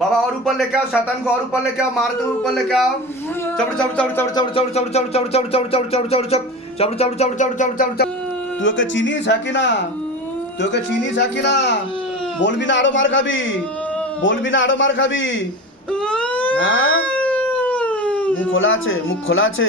বাবা ওর উপর লেখাও শতান কো ওর উপর লেখাও মারুত উপর লেখাও চপড় চপড় চপড় চপড় চপড় চপড় চপড় চপড় চপড় চপড় চপড় চপড় চপড় চপড় চপড় চপড় চপড় চপড় চপড় তুই ওকে চিনিস হ্যাঁ কি না তুই ওকে চিনিস হ্যাঁ কি না বলবি না আরও মার খাবি বলবি না আরও মার খাবি হ্যাঁ মুখ খোলা আছে মুখ খোলা আছে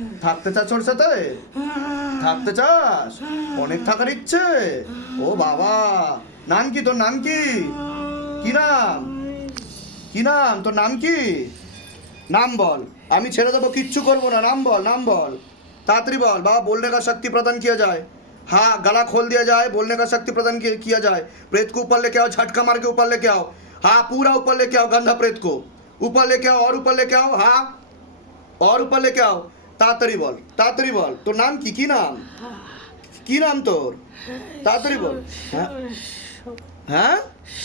থাকতে চাস ওর সাথে থাকতে চাস অনেক থাকার ইচ্ছে ও বাবা নাম কি তোর নাম কি কি নাম কি নাম তোর নাম কি নাম বল আমি ছেড়ে দেবো কিচ্ছু করবো না নাম বল নাম বল तातरी बॉल बाबा बोलने का शक्ति प्रदान किया जाए हाँ गला खोल दिया जाए बोलने का शक्ति प्रदान किया किया जाए प्रेत को ऊपर लेके आओ झटका मार के ऊपर लेके आओ हाँ पूरा ऊपर लेके आओ गंधा प्रेत को ऊपर लेके आओ और ऊपर लेके आओ हाँ और ऊपर लेके आओ তাড়াতাড়ি বল তাড়াতাড়ি বল। তোর নাম কি? কি নাম? কি নাম তোর? তাড়াতাড়ি বল। হ্যাঁ? হ্যাঁ?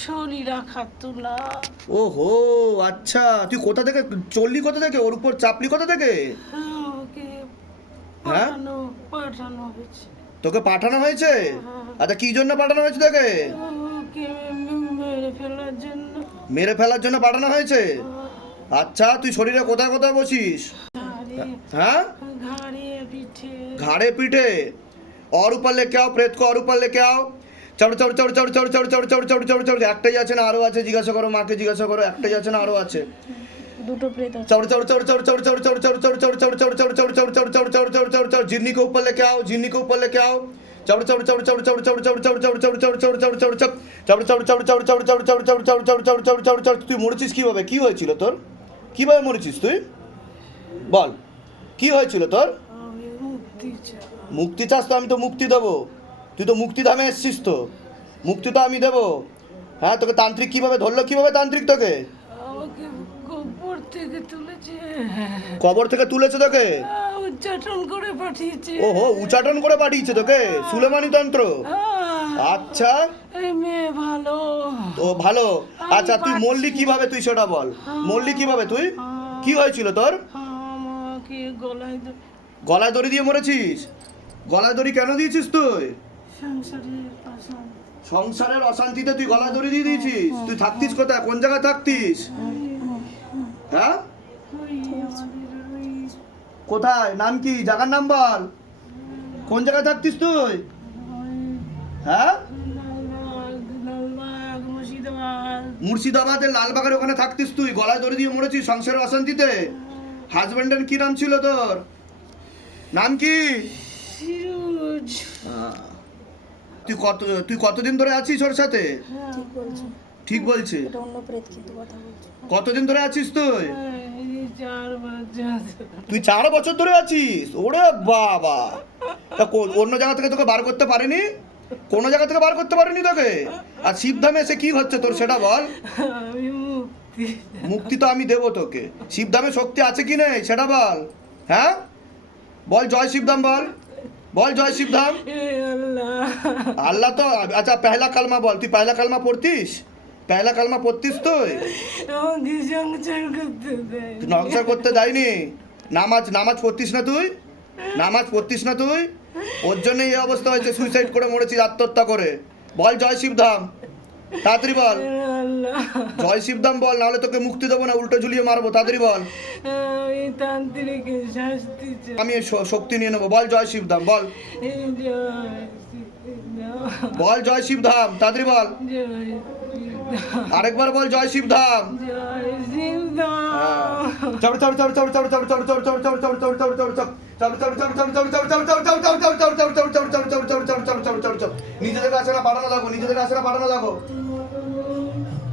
শরীরা খাতুনা ওহো আচ্ছা। তুই কোথা থেকে চললি কোথা থেকে? ওর উপর চাপলি কোথা থেকে? হ্যাঁ? হয়েছে। তোকে পাঠানো হয়েছে? আচ্ছা কি জন্য পাঠানো হয়েছে তোকে? মেরে ফেলার জন্য। মেরে ফেলার জন্য পাঠানো হয়েছে? আচ্ছা তুই শরীরে কোথায় কোথায় বসিস? ঘাড়ে হ্যাঁ ঘাড়ে পিঠে घाड़े पीठे और ऊपर लेके आओ प्रेत को और ऊपर लेके आओ চড় চড় চড় চড় চড় চড় চড় চড় চড় চড় চড় একটাই আছে না আরো আছে জিজ্ঞাসা করো মাকে জিজ্ঞাসা করো একটাই আছে না আরো আছে দুটো প্রেত আছে चढ़ चढ़ चढ़ चढ़ चढ़ चढ़ चढ़ चढ़ चढ़ चढ़ चढ़ चढ़ चढ़ चढ़ चढ़ चढ़ चढ़ चढ़ चढ़ चढ़ जिन्नी को ऊपर लेके आओ जिन्नी को ऊपर लेके आओ चढ़ चढ़ चढ़ चढ़ चढ़ चढ़ चढ़ चढ़ चढ़ चढ़ चढ़ चढ़ चढ़ चढ़ चढ़ চড় চড় চড় চড় চড় চড় চড় চড় চড় চড় চড় চড় চড় চড় তুই মরেছিস কিভাবে কি হয়েছিল তোর কিভাবে মরেছিস তুই বল কি হয়েছিল তোর? মুক্তি চাস তো আমি তো মুক্তি দেবো। তুই তো মুক্তিধামে এসছিস তো। মুক্তি তো আমি দেবো। হ্যাঁ তোকে তান্ত্রিক কীভাবে ধরলো? কীভাবে তান্ত্রিক তোকে? কবর থেকে তুলেছে। কবর থেকে তুলেছে তোকে? উচ্চাটন করে পাঠিয়েছে। ওহো উচাটন করে পাঠিয়েছে তোকে? সুলেমানি তন্ত্র আচ্ছা। মেয়ে ভালো। ও ভালো। আচ্ছা তুই মরলি কীভাবে? তুই সেটা বল। মরলি কীভাবে তুই? কি হয়েছিল তোর? আমাকে গলায় গলায় দড়ি দিয়ে মরেছিস? গলায় দড়ি কেন দিয়েছিস তুই? সংসারের অশান্তিতে তুই গলায় দড়ি দিয়ে দিয়েছিস? তুই থাকতিস কোথায়? কোন জায়গায় থাকতিস? হ্যাঁ? ওই আমাদের ওই কোথায়? নাম কি? জায়গার নাম বল। কোন জায়গায় থাকতিস তুই? হ্যাঁ? লালবাগ লালবাগ মুর্শিদাবাদ। মুর্শিদাবাদের লালবাগের ওখানে থাকতিস তুই? গলায় দড়ি দিয়ে মরেছিস সংসারের অশান্তিতে? হাজবেন্ডের কি নাম ছিল তোর? নাম কি? তুই কত তুই কতদিন ধরে আছিস ওর সাথে? ঠিক বলছো। কতদিন ধরে আছিস তুই? বছর তুই চার বছর ধরে আছিস? ওরে বাবা! তা অন্য জায়গা থেকে তোকে বার করতে পারেনি? কোনো জায়গা থেকে বার করতে পারেনি তোকে? আর শিবধামে এসে কি হচ্ছে তোর সেটা বল। আমি মুক্তি। তো আমি দেবো তোকে। শিবধামে শক্তি আছে কি নেই? সেটা বল। হ্যাঁ? বল জয় শিবধাম বল। বল জয় শিবধাম। আল্লাহ। তো আচ্ছা পহলা কালমা বল। তুই পহলা কালমা পড়তিস? পহলা কালমা পড়তিস তুই? নকশা করতে যায়নি নামাজ নামাজ পড়তিস না তুই? নামাজ পড়তিস না তুই? ওর জন্য এই অবস্থা হয়েছে সুইসাইড করে মরেছিস আত্মহত্যা করে। বল জয় শিবধাম। তাড়াতাড়ি বল। জয় শিবধাম বল নাহলে তোকে মুক্তি দেবো না উল্টো ঝুলিয়ে মারবো তাড়াতাড়ি বল আমি শক্তি নিয়ে নেব বল জয় শিবধাম বল বল জয় শিবধাম তাড়াতাড়ি বল আরেকবার বল জয় শিবধাম জয় শ্রীরাম। চড় চড় চড় চড় চড় চড় চড় চড় চড় চড় চড় চড় চড় চড় চড় নিজে থেকে আসে না পাঠানো দেখো নিজে থেকে আসে না পাঠানো দেখো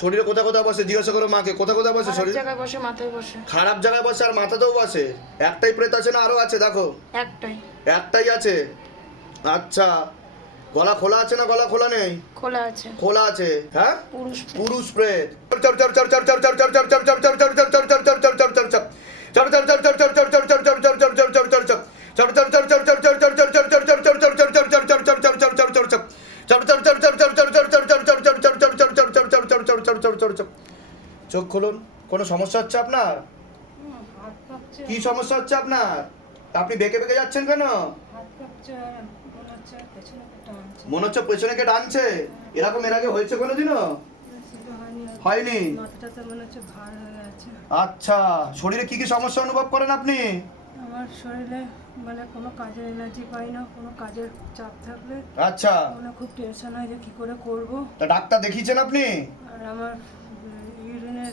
শরীরে কোথা কোথাও বসে জিজ্ঞাসা করো মাকে কোথা কোথাও বসে শরীর জায়গায় বসে মাথায় বসে খারাপ জায়গায় বসে আর মাথাতেও বসে একটাই প্রেত আছে না আরও আছে দেখো একটাই একটাই আছে আচ্ছা গলা খোলা আছে না গলা খোলা নেই খোলা আছে খোলা আছে হ্যাঁ পুরুষ চর প্রেত চোখ খুলুন। কোনো সমস্যা হচ্ছে আপনার? কি সমস্যা হচ্ছে আপনার? আপনি বেঁকে বেঁকে যাচ্ছেন কেন? মনে হচ্ছে পেছনে কে টানছে? এরকম এর আগে হয়েছে কোনোদিনও? হয়নি? আচ্ছা শরীরে কি কি সমস্যা অনুভব করেন আপনি? আমার শরীরে মানে কোনো কাজের এনার্জি পাই না কোনো কাজের চাপ থাকলে আচ্ছা। মানে খুব টেনশন হয় যে কি করে করব। তা ডাক্তার দেখিয়েছেন আপনি? আর আমার ইউরিনের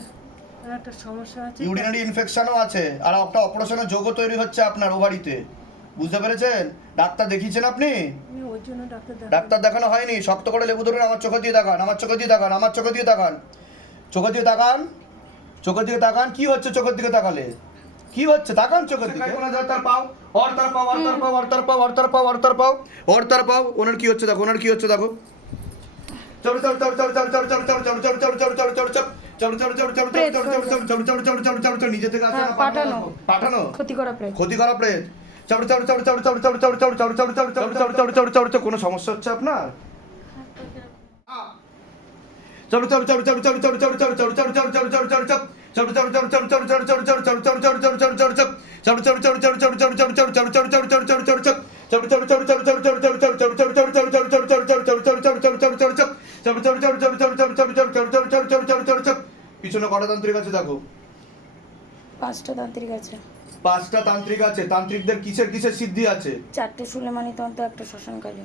মানে একটা সমস্যা আছে। ইউরিনারি ইনফেকশনও আছে। আর একটা অপারেশনের যোগও তৈরি হচ্ছে আপনার ওভারিতে। বুঝতে পেরেছেন? ডাক্তার দেখিয়েছেন আপনি? ডাক্তার ডাক্তার দেখানো হয়নি। শক্ত করে লেবু ধরুন আমার চোখে দিয়ে দেখান আমার চোখে দিয়ে দেখান আমার চোখে দিয়ে দেখান চোখে দিয়ে তাকান। চোখের দিকে তাকান। কি হচ্ছে চোখের দিকে তাকালে? কি হচ্ছে? তাকান চোখের দিকে। তার পাও? অর পাও অর পাও অর পাও অর পাও পাও পাও ওনার কি হচ্ছে দেখো ওনার কি হচ্ছে দেখো চল চল চল চল চল চল চল চল চল চল চল চল চল চল নিজে থেকে পাঠানো পাঠানো কোনো সমস্যা হচ্ছে আপনার পিছনে কটা তান্ত্রিক আছে দেখো? পাঁচটা তান্ত্রিক আছে। পাঁচটা তান্ত্রিক আছে। তান্ত্রিকদের কিসের কিসের সিদ্ধি আছে? চারটে সুলেমানি তন্ত্র একটা শ্মশানকালী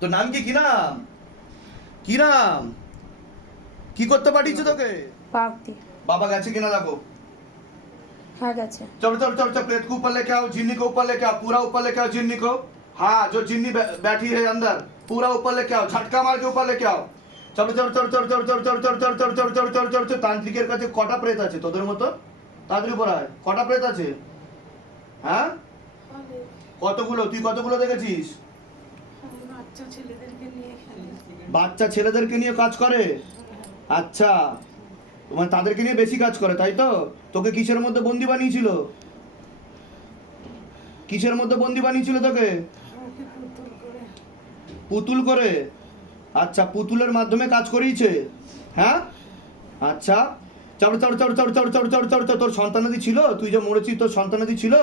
তোর নাম কি কি নাম কি নাম কি করতে পাঠিয়েছে তোকে পাক দি बाबा गए किना देखो হ্যাঁ গেছে चलो चलो चलो चलो प्रेत को ऊपर लेके आओ जिन्नी को ऊपर लेके आओ पूरा ऊपर लेके आओ जिन्नी को हाँ जो जिन्नी बै- बैठी है अंदर पूरा ऊपर लेके आओ झटका मार के ऊपर लेके आओ চলো চলো চলো চলো চলো চলো চলো চলো চলো চলো চলো চলো চলো চলো তান্ত্রিকের কাছে কটা প্রেত আছে তোদের মতো তাড়াতাড়ি উপর আয় কটা প্রেত আছে হ্যাঁ কতগুলো তুই কতগুলো দেখেছিস আমি বাচ্চা ছেলেদেরকে নিয়ে কাজ করে? আচ্ছা। মানে তাদেরকে নিয়ে বেশি কাজ করে তাই তো? তোকে কিসের মধ্যে বন্দি বানিয়েছিল? কিসের মধ্যে বন্দি বানিয়েছিল তোকে? পুতুল করে। আচ্ছা পুতুলের মাধ্যমে কাজ করিয়েছে? হ্যাঁ? আচ্ছা। চড় চড় চড় চড় চড় চড় চড় চড় তোর সন্তানাদি ছিল? তুই যে মরেছিস তোর সন্তানাদি ছিল?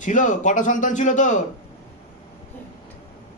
ছিল? কটা সন্তান ছিল তোর?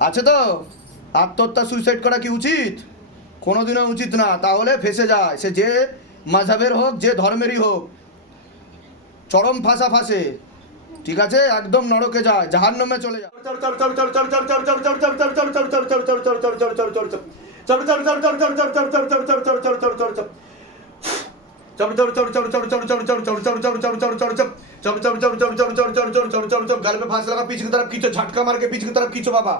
আছে তো আত্মহত্যা সুইসাইড করা কি উচিত কোনোদিনও উচিত না তাহলে ফেসে যায় সে যে মাঝাবের হোক যে ধর্মেরই হোক চরম ফাঁসা ফাঁসে ঠিক আছে একদম নরকে যায় জাহান্নামে চলে যায় गले पे फांस लगा पीछे की तरफ खींचो झटका मार के पीछे की तरफ खींचो बाबा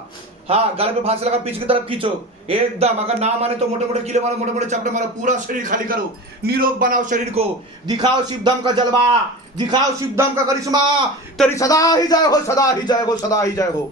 हाँ गले पे फांस लगा पीछे की तरफ खींचो एकदम अगर ना माने तो मोटे मोटे कीले मारो मोटे मोटे चपटे मारो पूरा शरीर खाली करो निरोग बनाओ शरीर को दिखाओ शिवधाम का जलवा दिखाओ शिवधाम का करिश्मा तेरी सदा ही जय हो सदा ही जय हो सदा ही जय हो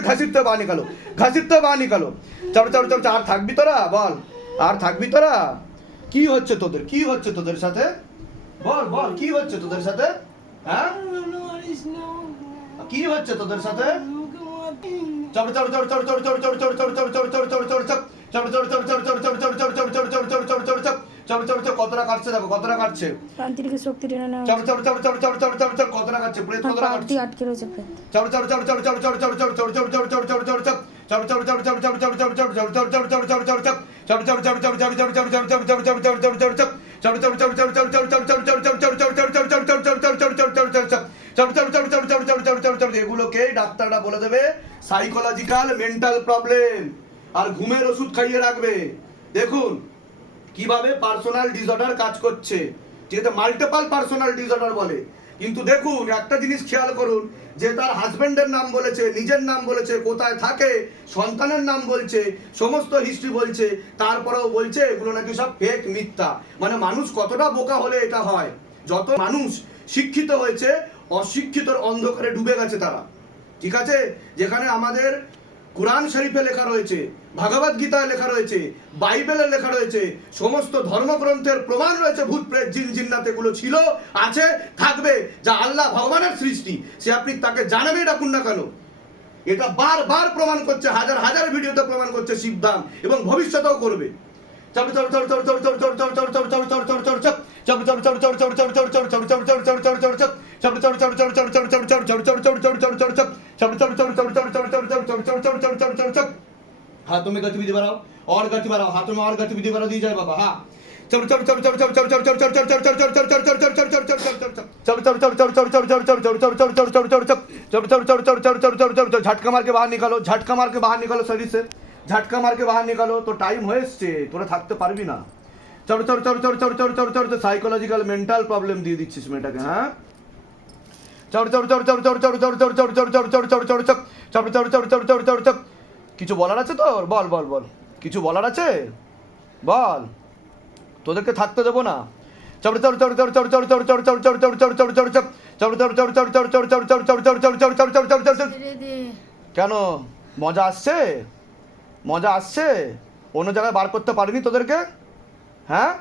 ঘাসির তো বা নিকালো ঘাসির তো বা নিকালো চড় চড় চড় আর থাকবি তোরা বল আর থাকবি তোরা কি হচ্ছে তোদের কি হচ্ছে তোদের সাথে বল বল কি হচ্ছে তোদের সাথে হ্যাঁ কি হচ্ছে তোদের সাথে চড় চড় চড় চড় চড় চড় চড় চড় চড় চড় চড় চড় চড় চড় চড় চড় চড় চড় চড় চড় চড় চড় চড় চড় চড় চড় চড় চড় চড় চড় চড় কতটা কাটছে দেখো কতটা কাটছে তান্ত্রিকের শক্তি টেনে নেওয়া চড় চড় চড় চড় চড় চড় চড় চড় কতটা কাটছে প্রেত কতটা কাটছে আটকে রয়েছে চড় চড় চড় চড় চড় চড় চড় চড় চড় চড় চড় চড় চড় চড় চড় এগুলোকে ডাক্তাররা বলে দেবে সাইকোলজিক্যাল মেন্টাল প্রবলেম আর ঘুমের ওষুধ খাইয়ে রাখবে। দেখুন, কীভাবে পার্সোনাল ডিসঅর্ডার কাজ করছে। যেটা মাল্টিপাল পার্সোনাল ডিসঅর্ডার বলে। কিন্তু দেখুন, একটা জিনিস খেয়াল করুন, যে তার হাজবেন্ডের নাম বলেছে, নিজের নাম বলেছে, কোথায় থাকে, সন্তানের নাম বলছে, সমস্ত হিস্ট্রি বলছে, তারপরেও বলছে, এগুলো নাকি সব ফেক মিথ্যা। মানে মানুষ কতটা বোকা হলে এটা হয়? যত মানুষ শিক্ষিত হয়েছে, অশিক্ষিতর অন্ধকারে ডুবে গেছে তারা। ঠিক আছে? যেখানে আমাদের কোরআন শরীফে লেখা রয়েছে ভাগবত গীতায় লেখা রয়েছে বাইবেলে লেখা রয়েছে সমস্ত ধর্মগ্রন্থের প্রমাণ রয়েছে ভূত প্রেত জিন জিন্নাত এগুলো ছিল আছে থাকবে যা আল্লাহ ভগবানের সৃষ্টি সে আপনি তাকে জানাবেই ডাকুন না কেন এটা বারবার প্রমাণ করছে হাজার হাজার ভিডিওতে প্রমাণ করছে শিবধাম এবং ভবিষ্যতেও করবে हाथों में गतिविधि बढ़ाओ और गति बढ़ाओ हाथों में और गतिविधि बढ़ा दी जाए बाबा हाँ चल चल चल चल चल चल चल चल चल चल चल चल चल चल चल चल चल चल चल झटका मार के बाहर निकालो झटका मार के बाहर निकालो शरीर से झटका मार के बाहर निकालो तो टाइम হয়ে এসছে তোরা থাকতে পারবি না চড় চড় চড় চড় চড় চড় চড় চড় সাইকোলজিক্যাল মেন্টাল প্রবলেম দিয়ে দিচ্ছিস মেয়েটাকে হ্যাঁ কিছু বলার আছে তোর বল বল বল কিছু বলার আছে বল তোদেরকে থাকতে দেবো না কেন মজা আসছে মজা আসছে অন্য জায়গায় বার করতে পারিনি তোদেরকে হ্যাঁ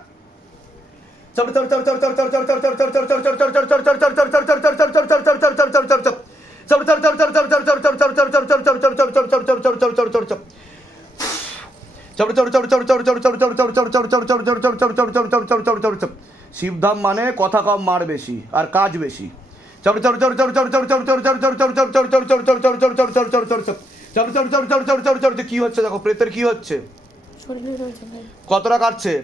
চড় চড় চড় শিবধাম মানে কথা কম মার বেশি আর কাজ বেশি। কি হচ্ছে দেখো প্রেতের কি হচ্ছে? কতটা কাটছে?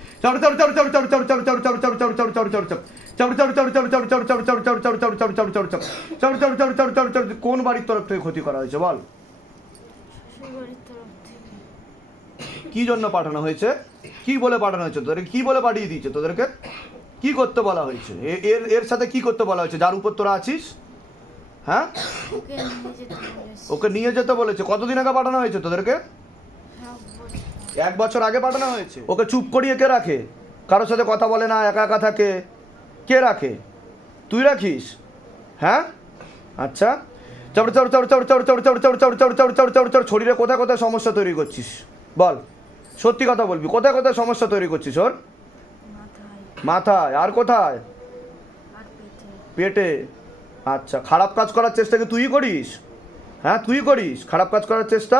চড় চড় চড় চড় চড় চড় চড় চড় চড় চড় চড় চড় চড় চড় কোন বাড়ির তরফ থেকে ক্ষতি করা হয়েছে বল কি জন্য পাঠানো হয়েছে কি বলে পাঠানো হয়েছে তোদেরকে কি বলে পাঠিয়ে দিয়েছে তোদেরকে কি করতে বলা হয়েছে এর এর সাথে কি করতে বলা হয়েছে যার উপর তোরা আছিস হ্যাঁ ওকে নিয়ে যেতে বলেছে কতদিন আগে পাঠানো হয়েছে তোদেরকে এক বছর আগে পাঠানো হয়েছে ওকে চুপ করিয়ে কে রাখে কারোর সাথে কথা বলে না একা একা থাকে কে রাখে তুই রাখিস হ্যাঁ আচ্ছা চড় চড় চড় চড় চড় চড় চড় চড় চড় চড় চড় চড় চড় চড় শরীরে কোথায় কোথায় সমস্যা তৈরি করছিস বল সত্যি কথা বলবি কোথায় কোথায় সমস্যা তৈরি করছিস ওর মাথায় আর কোথায় পেটে আচ্ছা খারাপ কাজ করার চেষ্টা কি তুই করিস হ্যাঁ তুই করিস খারাপ কাজ করার চেষ্টা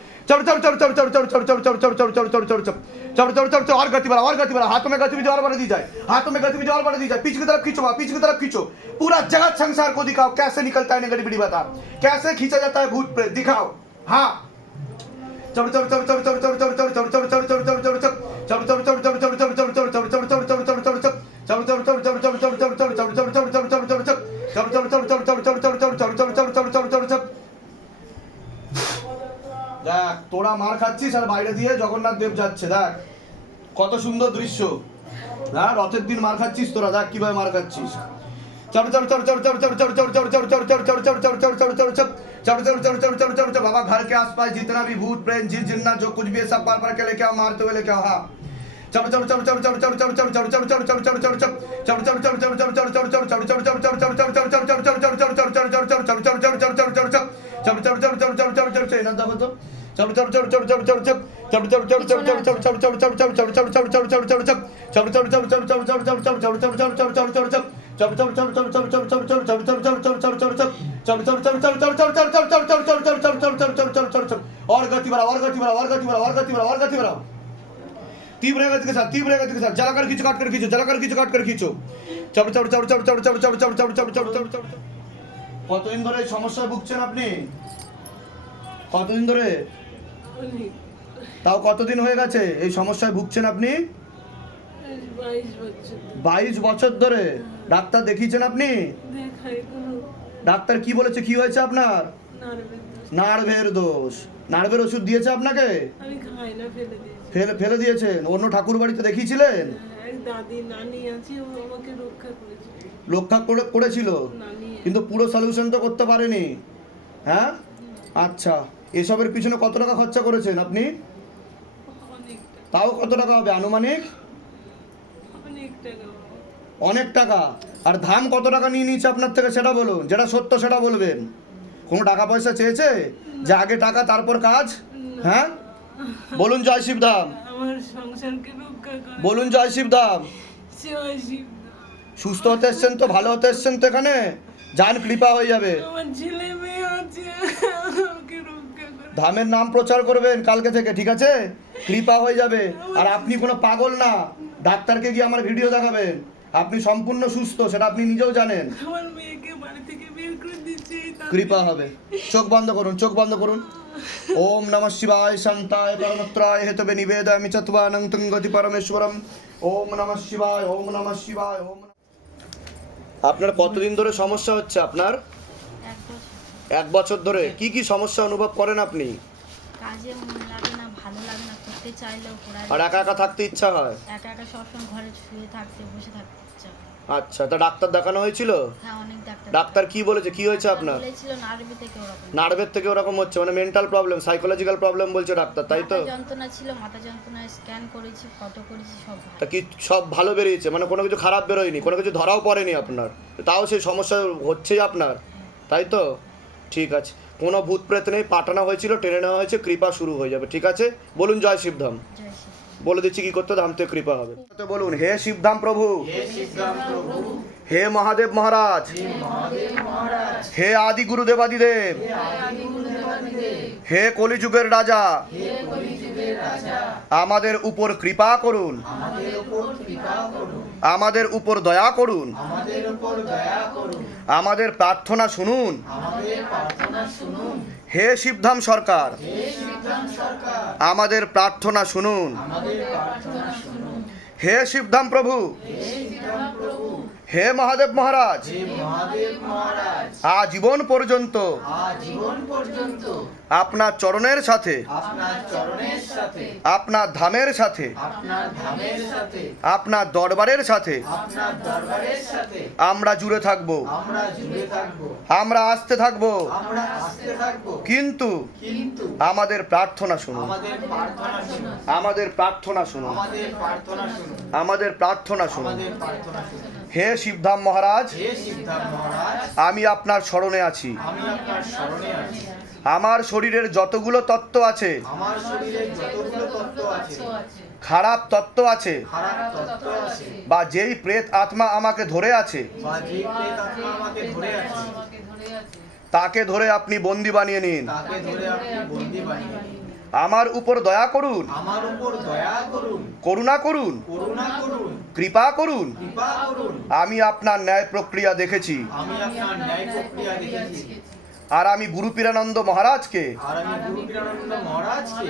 चलो चलो चलो चलो चलो चलो चलो चलो चलो चलो चलो चलो चलो चलो चलो चलो चलो चलो चलो और गति बढ़ा और गति बढ़ा हाथों में गति भी और बढ़ दी जाए हाथों में गति भी और बढ़ दी जाए पीछे की तरफ़ खींचो पीछे की तरफ़ खींचो पूरा जगत संसार को दिखाओ कैसे निकलता है निगड़ी बिड़ी बता कैसे खींचा जाता है भूत प्रेत दिखाओ हाँ দেখ তোরা মার খাচ্ছিস আর বাইরে দিয়ে জগন্নাথ দেব যাচ্ছে দেখ কত সুন্দর দৃশ্য হ্যাঁ রথের দিন মার খাচ্ছিস তোরা দেখ কীভাবে মার খাচ্ছিস চড় চড় চড় চড় চড় চড় চড় চড় চড় চড় চড় চড় চড় चढ़ चढ़ चढ़ चढ़ चढ़ चढ़ चढ़ चढ़ Orgati bravo, orgati bravo, orgati bravo, orgati bravo, orgati bravo. तीव्र गति के साथ तीव्र गति के साथ जलाकर खींचो काट कर खींचो जलाकर खींचो काट कर खींचो चल चल चल चल चल चल चल चल चल चल चल चल चल কতদিন ধরে এই সমস্যায় ভুগছেন আপনি কতদিন ধরে অনেক তাও কতদিন হয়ে গেছে এই সমস্যায় ভুগছেন আপনি বাইশ বছর বাইশ বছর ধরে ডাক্তার দেখিয়েছেন আপনি দেখাই কোনো ডাক্তার কি বলেছে কি হয়েছে আপনার নার্ভের নার্ভের দোষ নার্ভের ওষুধ দিয়েছে আপনাকে আমি খাই না ফেলে দিয়েছি ফেলে ফেলে দিয়েছেন। অন্য ঠাকুর বাড়িতে দেখিয়েছিলেন রক্ষা করে করেছিল? কিন্তু পুরো সলিউশন তো করতে পারেনি। হ্যাঁ? আচ্ছা। এসবের পিছনে কত টাকা খরচা করেছেন আপনি? তাও কত টাকা হবে? আনুমানিক? অনেক টাকা অনেক টাকা। আর ধাম কত টাকা নিয়ে নিয়েছে আপনার থেকে সেটা বলুন। যেটা সত্য সেটা বলবেন। কোনো টাকা পয়সা চেয়েছে? যে আগে টাকা তারপর কাজ? হ্যাঁ? বলুন জয় শিব ধাম আমার সংসারকে রক্ষা করে। বলুন জয় শিব ধাম জয় শিব সুস্থ হতে এসছেন তো ভালো হতে এসছেন তো এখানে? যান কৃপা হয়ে যাবে। ধামের নাম প্রচার করবেন কালকে থেকে ঠিক আছে? কৃপা হয়ে যাবে। আর আপনি কোনো পাগল না ডাক্তারকে গিয়ে আমার ভিডিও দেখাবেন। আপনি সম্পূর্ণ সুস্থ সেটা আপনি নিজেও জানেন। আমার মেয়েকে বাড়ি থেকে কৃপা হবে। চোখ বন্ধ করুন চোখ বন্ধ করুন। ওম নম শিবায় শান্তায় পরমত্রায় হেতবে নিবেদয়ামি চত্বানং তুঙ্গতি পরমেশ্বরম। ওম নম শিবায় ওম নম শিবায় ওম আপনার কতদিন ধরে সমস্যা হচ্ছে আপনার? এক বছর। ধরে। কি কি সমস্যা অনুভব করেন আপনি? কাজে মন লাগে না ভালো লাগে না করতে চাইলেও আর একা একা থাকতে ইচ্ছা হয়? একা একা সবসময় ঘরে শুয়ে থাকতে বসে থাকতে ইচ্ছা করে। আচ্ছা তা ডাক্তার দেখানো হয়েছিল? হ্যাঁ অনেক ডাক্তার ডাক্তার কি বলেছে? কি হয়েছে আপনার? বলেছিল নার্ভি থেকে ওরকম। নার্ভের থেকে ওরকম হচ্ছে মানে মেন্টাল প্রবলেম সাইকোলজিক্যাল প্রবলেম বলছে ডাক্তার তাই তো? যন্ত্রণা ছিল মাথা যন্ত্রণায় স্ক্যান করেছি ফটো করেছি সব তা কি সব ভালো বেরিয়েছে? মানে কোনো কিছু খারাপ বেরোয়নি কোনো কিছু ধরাও পড়েনি আপনার? তাও সেই সমস্যা হচ্ছেই আপনার তাই তো? ঠিক আছে কোনো ভূত প্রেত নেই পাঠানো হয়েছিল টেনে নেওয়া হয়েছে কৃপা শুরু হয়ে যাবে ঠিক আছে? বলুন জয় শিবধাম। জয় বলে দিচ্ছি কি করতে ধাম কৃপা হবে। বলুন হে শিবধাম প্রভু হে মহাদেব মহারাজ হে আদি গুরুদেবাদিদেব হে কলিযুগের রাজা আমাদের উপর কৃপা করুন। আমাদের উপর দয়া করুন। আমাদের প্রার্থনা শুনুন। হে শিবধাম সরকার। আমাদের প্রার্থনা শুনুন। হে শিবধাম প্রভু। হে মহাদেব মহারাজ। আজীবন পর্যন্ত। আপনার চরণের সাথে। আপনার ধামের সাথে। আপনার দরবারের সাথে। আমরা জুড়ে থাকব। আমরা আসতে থাকব। কিন্তু আমাদের প্রার্থনা শুনুন। আমাদের প্রার্থনা শুনুন। আমাদের প্রার্থনা শুনুন। হে শিবধাম মহারাজ আমি আপনার স্মরণে আছি। আমার শরীরের যতগুলো তত্ত্ব আছে আমার শরীরে যতগুলো তত্ত্ব আছে খারাপ তত্ত্ব আছে বা যেই প্রেত আত্মা আমাকে ধরে আছে তাকে ধরে আপনি বন্দি বানিয়ে নিন। আমার উপর দয়া করুন। আমার উপর দয়া করুন। করুণা করুন। করুণা করুন। কৃপা করুন। কৃপা করুন। আমি আপনার ন্যায় প্রক্রিয়া দেখেছি। আমি আপনার ন্যায় প্রক্রিয়া দেখেছি। আর আমি গুরু পীরানন্দ মহারাজকে আর আমি গুরু মহারাজকে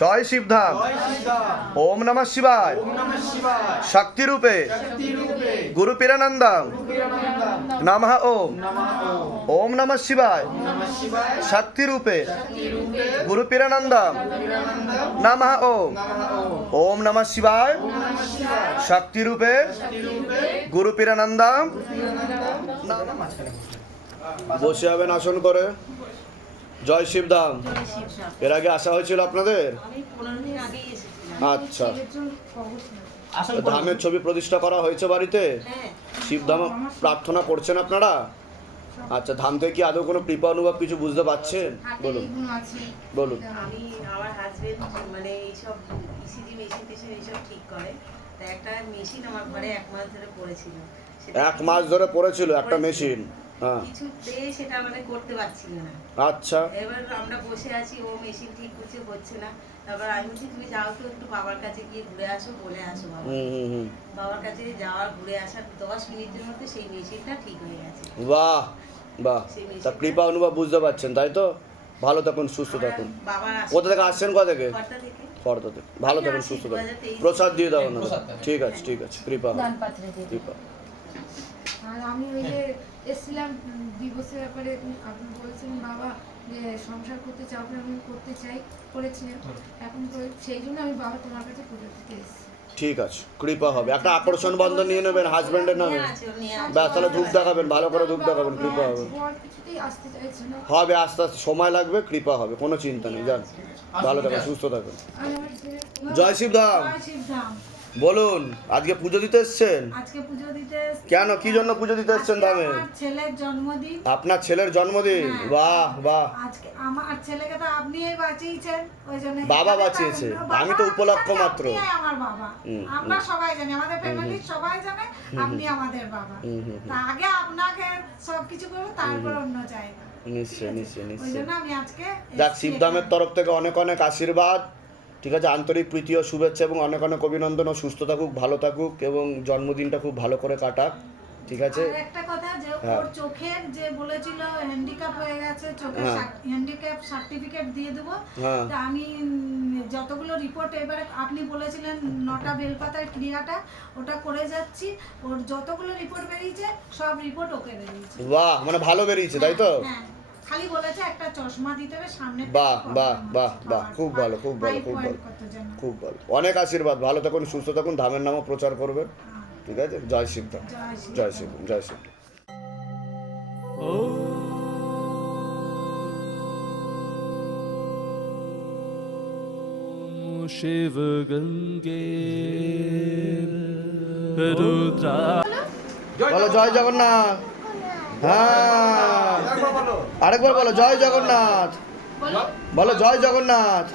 জয় শিবধাম। ওম নমঃ শিবায়। শক্তি রূপে গুরু পীরানন্দম। নমঃ ওম। ওম। নমঃ শিবায়। শক্তি রূপে গুরু পীরানন্দম। নমঃ ওম। ওম। নমঃ শিবায়। শক্তি রূপে গুরু পীরানন্দম। বসে হবেন আসন করে। জয় শিব শিবধাম এর আগে আসা হয়েছিল আপনাদের? আচ্ছা। ধামের ছবি প্রতিষ্ঠা করা হয়েছে বাড়িতে? শিবধাম প্রার্থনা করছেন আপনারা? আচ্ছা ধাম থেকে কি আদৌ কোনো কৃপা অনুভব কিছু বুঝতে পারছেন বলুন। বলুন। আমি আমার হাজবেন্ড মানে এইসব ইসিজি মেশিন টেশিন এইসব ঠিক করে। তা একটা মেশিন আমার ঘরে এক মাস ধরে পড়েছিল। এক মাস ধরে পড়েছিল একটা মেশিন হ্যাঁ। কিছুতে সেটা মানে করতে পারছিল না। আচ্ছা। এবার আমরা বসে আছি ও মেশিন ঠিক করছে হচ্ছে না। তারপর আমি বলছি তুমি যাও তো একটু বাবার কাছে গিয়ে ঘুরে আসো বলে আসো বাবা। হুম হুম হুম। বাবার কাছে যাওয়ার ঘুরে আসার দশ মিনিটের মধ্যে সেই মেশিনটা ঠিক হয়ে গেছে। বাহ বাহ। তা কৃপা অনুভব বুঝতে পারছেন তাই তো? ভালো থাকুন সুস্থ থাকুন। কোথা থেকে আসছেন কোথা থেকে? ঘরটা থেকে। ভালো থাকুন সুস্থ থাকুন। প্রসাদ দিয়ে দাও না ঠিক আছে ঠিক আছে। কৃপা। কৃপা। আর আমি ওই যে এসেছিলাম দিবসের ব্যাপারে আপনি বলেছিলেন বাবা যে সংসার করতে চাও কি আমি করতে চাই করেছিলাম। এখন সেই জন্য আমি বাবা তোমার কাছে পুজো দিতে এসেছি। ঠিক আছে কৃপা হবে। একটা আকর্ষণ বন্ধন নিয়ে নেবেন হাজবেন্ডের নামে। ব্যাস তাহলে ধূপ দেখাবেন ভালো করে ধূপ দেখাবেন কৃপা হবে। না। হবে আস্তে আস্তে সময় লাগবে কৃপা হবে কোনো চিন্তা নেই যান। ভালো থাকুন সুস্থ থাকুন। জয় শিবধাম। বলুন আজকে পুজো দিতে এসছেন? আজকে পুজো দিতে। কেন? কি জন্য পুজো দিতে এসছেন ধামে? ছেলের জন্মদিন। আপনার ছেলের জন্মদিন? বাহ বাহ। আজকে আমার ছেলেকে তো আপনিই বাঁচিয়েছেন ওই জন্য বাবা বাঁচিয়েছে। আমি তো উপলক্ষ মাত্র। আমার বাবা। আমরা সবাই জানি আমাদের ফ্যামিলির সবাই জানে আপনি আমাদের বাবা। তা আগে আপনাকে সবকিছু করব তারপর অন্য জায়গা। নিশ্চয় নিশ্চয় ওই নিশ্চয় জন্য আমি আজকে যাক শিবধামের তরফ থেকে অনেক অনেক আশীর্বাদ। ঠিক আছে আন্তরিক প্রীতি ও শুভেচ্ছা এবং অনেক অনেক অভিনন্দন ও সুস্থ থাকুক ভালো থাকুক এবং জন্মদিনটা খুব ভালো করে কাটাক ঠিক আছে? একটা কথা যে হ্যাঁ। ওর চোখের যে বলেছিল হ্যান্ডিক্যাপ হয়ে গেছে চোখের হ্যাঁ। হ্যান্ডিক্যাপ সার্টিফিকেট দিয়ে দেবো। হ্যাঁ। তা আমি যতগুলো রিপোর্ট এবারে আপনি বলেছিলেন নটা বেলপাতার ক্রিয়াটা ওটা করে যাচ্ছি। ওর যতগুলো রিপোর্ট বেরিয়েছে সব রিপোর্ট ওকে বেরিয়েছে। বাহ মানে ভালো বেরিয়েছে তাই তো? হ্যাঁ। খালি বলেছে একটা চশমা দিতে হবে সামনে বাহ, বাহ, বাহ, বাহ, খুব ভালো, খুব ভালো, খুব ভালো। কত যেন খুব ভালো অনেক আশীর্বাদ ভালো থাকুন সুস্থ থাকুন ধামের নামও প্রচার করবেন হ্যাঁ, ঠিক আছে জয় শিবধাম জয় শ্রী জয় শিব জয় শিব शिव गंगे रुद्रा বলো জয় জগন্নাথ হ্যাঁ। আরেকবার বলো জয় জগন্নাথ। বলো জয় জগন্নাথ।